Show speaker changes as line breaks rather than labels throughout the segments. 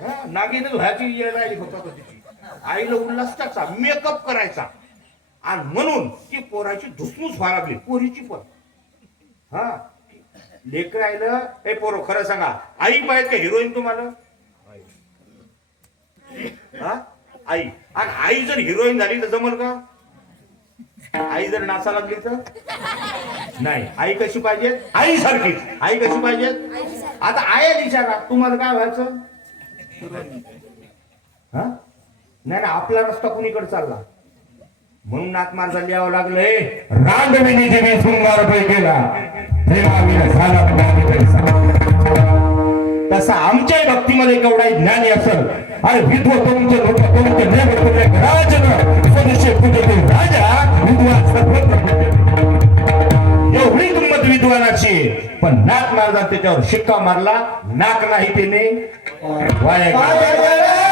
हा, नागिनच व्हायची राहिली होता तो तिची. आईला उल्हास त्याचा मेकअप करायचा. आणि म्हणून ती पोराची धुसमूस व्हायला लागली पोरीची पण. हा. लेकर आईलं हे पोरो खरं सांगा आई पाहिजे का हिरोईन तुम्हाला? हा? आई. आणि आई जर हिरोईन झाली तर जमल का? आई जर नाचा लागली तर? नाही. आई कशी पाहिजे? आई सारखी आई कशी पाहिजे? आता आया विचारा तुम्हाला काय व्हायचं? हा? नाही ना आपला रस्ता कुणीकडे चालला? म्हणून नातमार्गाला यावं लागलंय
रांगविणी देवी सुंगार केला.
तसा आमच्या भक्तीमध्ये केवढा ज्ञानी असल.
अरे विधव तुमचे लोक तुमचे नेम तुमचे राजन स्वदेशी पूजते राजा विद्वान सर्वत्र
एवढी किंमत विद्वानाची. पण नाक मारला त्याच्यावर शिक्का मारला. नाक नाही त्याने वाया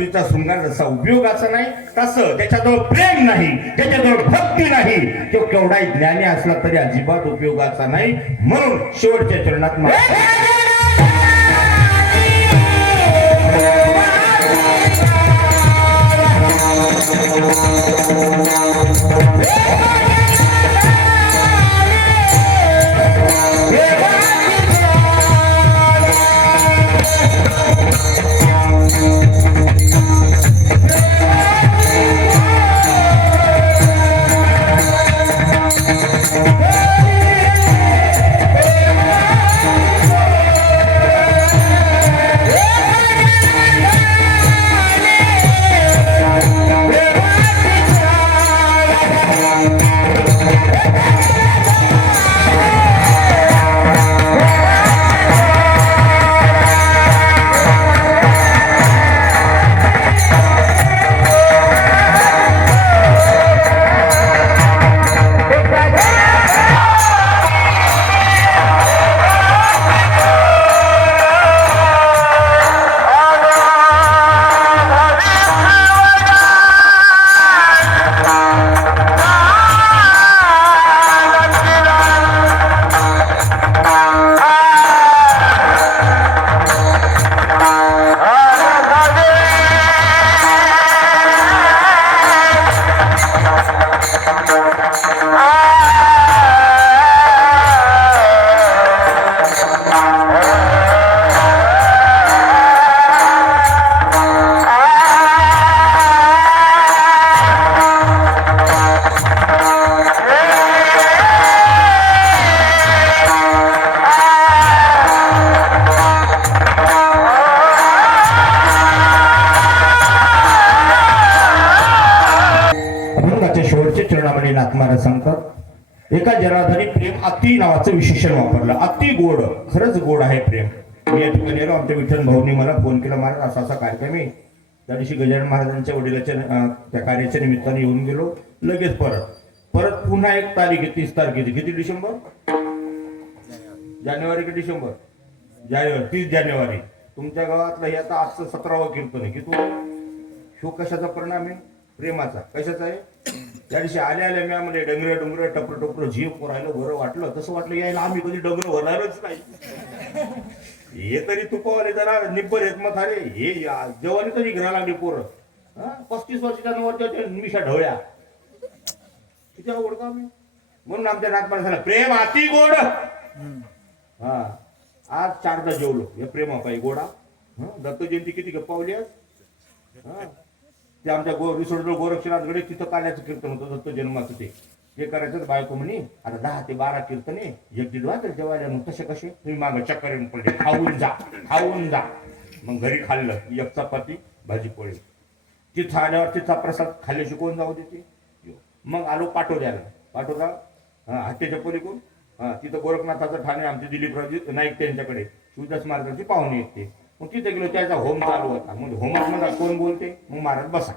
स्त्रीचा शृंगार जसा उपयोगाचा नाही तसं त्याच्याजवळ प्रेम नाही त्याच्याजवळ भक्ती नाही. तो केवढाही ज्ञानी असला तरी अजिबात उपयोगाचा नाही. म्हणून शेवटच्या चरणात मा- एका जनार्दनी प्रेम अति नावाचं विशेषण वापरलं. अति गोड खरंच गोड आहे प्रेम. मी या ठिकाणी आलो आमच्या विठ्ठल भाऊनी मला फोन केला महाराज असा असा कार्यक्रम आहे. त्या दिवशी गजानन महाराजांच्या वडिलाच्या त्या कार्याच्या निमित्ताने येऊन गेलो. लगेच परत परत पुन्हा एक तारीख आहे तीस तारखेची. किती डिसेंबर? जानेवारी की डिसेंबर? जानेवारी तीस जानेवारी. तुमच्या गावातलं हे आता आजचं सतरावं कीर्तन आहे. तो शो कशाचा परिणाम आहे? प्रेमाचा. कशाचा आहे? त्या दिवशी आल्या आल्या म्या म्हणजे डंगर डोंगर टपर टपर जीव पोरायला बरं वाटलं. तसं वाटलं यायला आम्ही कधी डोंगर होणारच नाही. हे तरी तुपावाले जरा निब्बर येत मग अरे हे या- तरी घरा लागली पोरं. हा? पस्तीस वर्षाच्या नवरच्या मिशा ढवळ्या. किती आवड आम्ही म्हणून आमच्या नागपाला झाला प्रेम अति गोड. हा. आज चारदा जेवलो. हे प्रेमापायी गोडा. दत्त जयंती किती गप्पावली आज? हा. ते आमच्या गो रिसोर्टवर गोरक्षनाथकडे तिथं काल्याचं कीर्तन होतं दत्त जन्माचं ते. ते करायचं बायको म्हणे आता दहा ते बारा कीर्तने एक दीड वाजता जेवायला मग कसे कसे? तुम्ही मागं चक्कर येऊन पडले खाऊन जा खाऊन जा. मग घरी खाल्लं एक चपाती भाजी पोळी. तिथं आल्यावर तिथं प्रसाद खाल्ले शिकवून जाऊ देते? मग आलो पाटोद्याला. पाटोदा हा हत्तीच्या पलीकडून हां तिथं गोरखनाथाचं ठाणे आमचे दिलीपरावजी नाईक त्यांच्याकडे. शिवदास महाराजांची पाहुणे येते मग तिथे गेलो त्याचा होम चालू होता. मग होमात म्हणा कोण बोलते? मग महाराज बसा.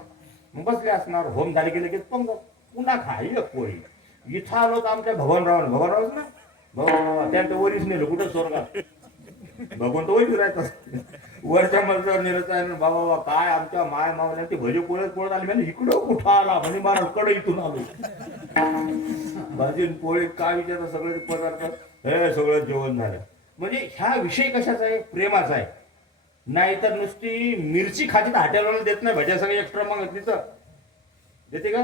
मग बसले असणार होम झाले की लगेच पंग. पुन्हा खाई पोळी. इथं आलो तर आमच्या भगवानराव भगवानरावच ना? भगवान त्यांचं वरीच नेलं कुठं स्वर्गात? भगवंत वय फिरायचा वरच्या मजल्यावर नेलं बाबा बाबा काय आमच्या माय मावल्या ते भजे पोळत पोळत आले. म्हणजे इकडं कुठं आला? म्हणजे महाराजकडे इथून आलो. भाजी पोळे पोळी काय विचारता सगळे पदार्थ. हे सगळं जेवण झालं. म्हणजे ह्या विषय कशाचा आहे? प्रेमाचा आहे. नाही तर नुसती मिरची खाची तर हॉटेलवाला देत नाही भज्या सगळे एक्स्ट्रा मागत तर देते का?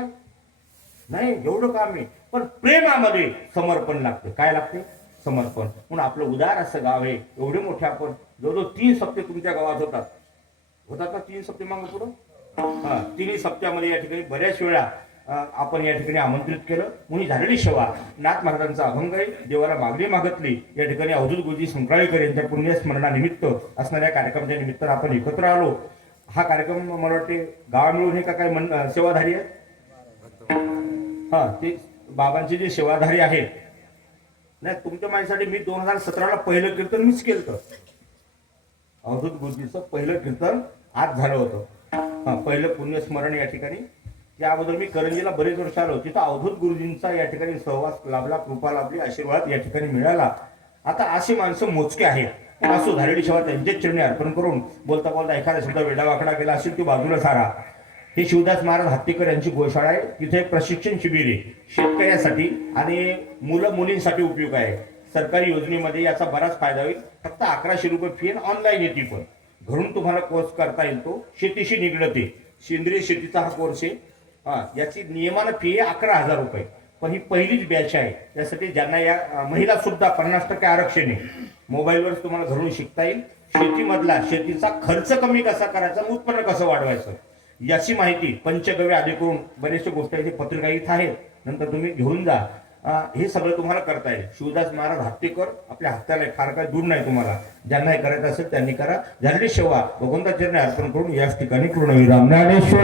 नाही एवढं काम आहे. पण प्रेमामध्ये समर्पण लागते. काय लागते? समर्पण. म्हणून आपलं उदार असं गाव आहे. एवढे मोठे आपण. जवळजवळ तीन सप्ते तुमच्या गावात होतात. होतात ना तीन सप्ते मागं पुढं? हा तिन्ही सप्त्यामध्ये या ठिकाणी बऱ्याच वेळा आपण या ठिकाणी आमंत्रित केलं. मुनी झालेली सेवा नाथ महाराजांचा अभंग आहे. देवाला मागणी मागतली. या ठिकाणी अवधूत गुरुजी संक्राळीकर यांच्या पुण्यस्मरणानिमित्त असणाऱ्या कार्यक्रमाच्या निमित्त आपण एकत्र आलो. हा कार्यक्रम मला वाटते गाव मिळून हे का काय मन सेवाधारी आहे हा ते बाबांचे जे सेवाधारी आहेत. नाही तुमच्या माझ्यासाठी मी दोन हजार सतराला पहिलं कीर्तन मीच केलं अवधूत गुरुजीचं पहिलं कीर्तन आज झालं होतं. हा पहिलं पुण्यस्मरण या ठिकाणी त्या अगोदर मी करंजीला बरेच वर्ष आलो. तिथं अवधूत गुरुजींचा या ठिकाणी सहवास लाभला कृपा लाभली आशीर्वाद या ठिकाणी मिळाला. आता अशी माणसं मोजके आहेत. असो झालेली सेवा त्यांचेच चरणी अर्पण करून बोलता बोलता एखादा शब्द वेडावाकडा केला असेल की बाजूला सारा. हे शिवदास महाराज हत्तीकर यांची गोशाळा आहे. तिथे एक प्रशिक्षण शिबिर आहे. शेतकऱ्यासाठी आणि मुलं मुलींसाठी उपयोग आहे. सरकारी योजनेमध्ये याचा बराच फायदा होईल. फक्त अकराशे रुपये फी ऑनलाईन येते पण. घरून तुम्हाला कोर्स करता येतो. शेतीशी निगडत आहे. सेंद्रिय शेतीचा हा कोर्स आहे. हा याची नियमानं फी अकरा हजार रुपये. पण ही पहिलीच बॅच आहे. त्यासाठी ज्यांना या महिला सुद्धा पन्नास टक्के आरक्षण आहे. मोबाईलवर तुम्हाला घरून शिकता येईल. शेतीमधला शेतीचा खर्च कमी कसा करायचा उत्पन्न कसं वाढवायचं याची माहिती पंचगव्य आधी करून बरेचशा गोष्टी पत्रिका इथं आहेत. नंतर तुम्ही घेऊन जा. हे सगळं तुम्हाला करता येईल. शिवदास महाराज हत्तीकर आपल्या हत्याला फार काय दूर नाही तुम्हाला. ज्यांना हे करायचं असेल त्यांनी करा. झालेली सेवा भगवंताचरणे अर्पण करून याच ठिकाणी पूर्ण विराम ज्ञानेश्वर.